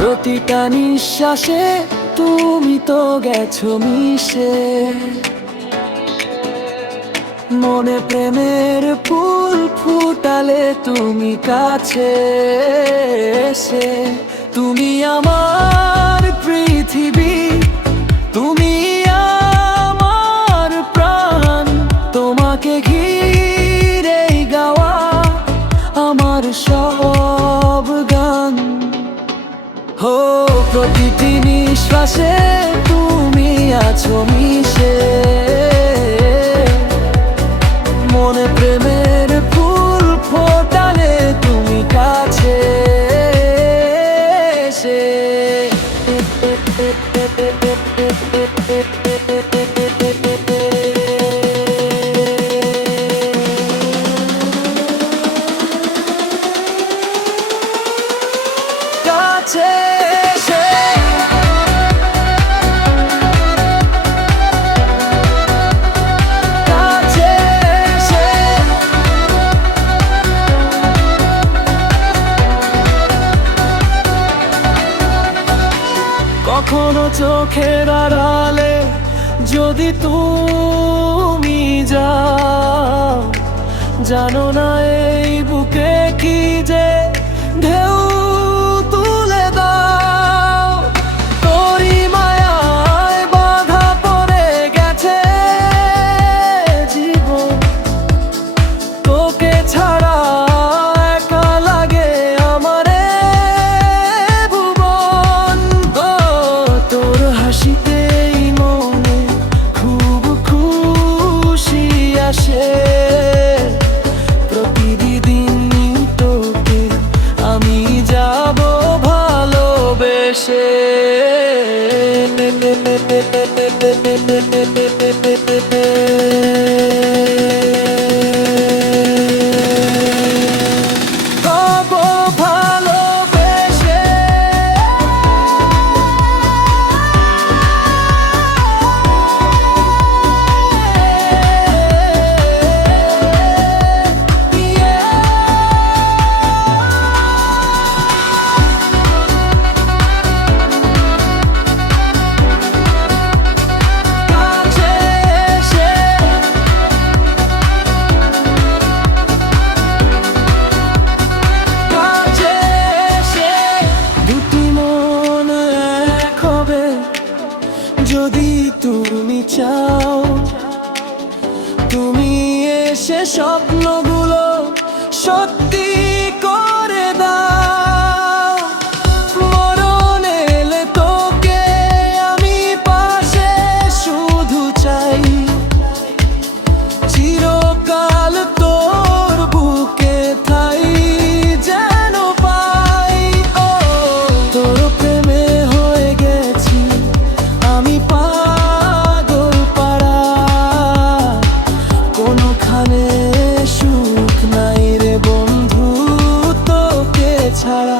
প্রতিটা নিঃশ্বাসে তুমি তো গেছো মিশে, মনে প্রেমের ফুল ফুটালে তুমি কাছে এসে। তুমি আমার পৃথিবী, তুমি আমার প্রাণ, তোমাকে ঘিরেই গাওয়া আমার সব গান। হো প্রতিটি নিঃশ্বাসে তুমি আছো মিশে, মনে প্রেমের ফুল ফোটালে তুমি কাছে এসে। কাছে এসে কখনো চোখের আড়ালে যদি তুমি যাও, জানো না এই বুকে কি যে ঢেউ তুলে দাও। তোরই মায়ায় বাঁধা পড়ে গেছে জীবন, তোকে ছাড়া একা লাগে আমারে ভুবন। ও তোর হাসিতেই মনে খুব খুশি আসে, প্রতিদিন তোকে আমি যাব ভালোবেসে। যদি তুমি চাও, তুমি এসে স্বপ্নগুলো সত্যি করে দাও। মরণ এলে তোকে আমি পাশে শুধু চাই, চিরকাল তোর বুকে ঠাই যেন পাই। ও তোর প্রেমে হয়ে গেছি আমি পাগল পাড়া, কোনোখানে সুখ নাই রে বন্ধু তোকে ছাড়া।